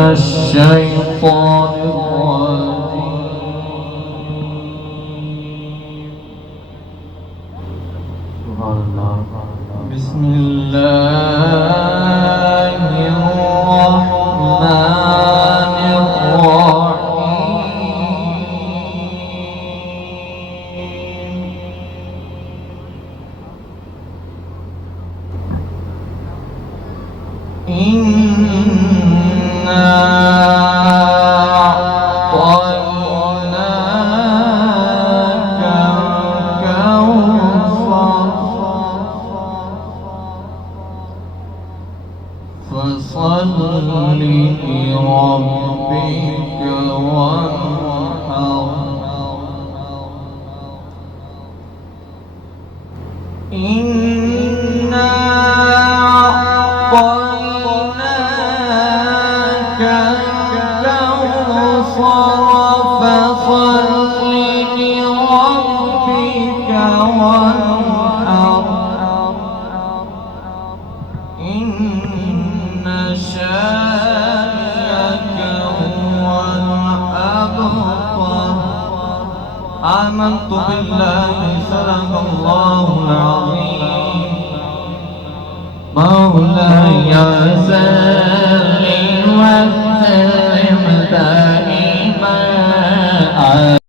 الشيطان الرجيم. سبحان الله. بسم الله الرحمن الرحيم. إنا أعطيناك الكوثر فصل لربك وانحر. إنا أعطيناك الكوثر فصل لربك وانحر. إن شانئك هو الأبتر. آمنت بالله صدق الله العظيم. مولاي زاد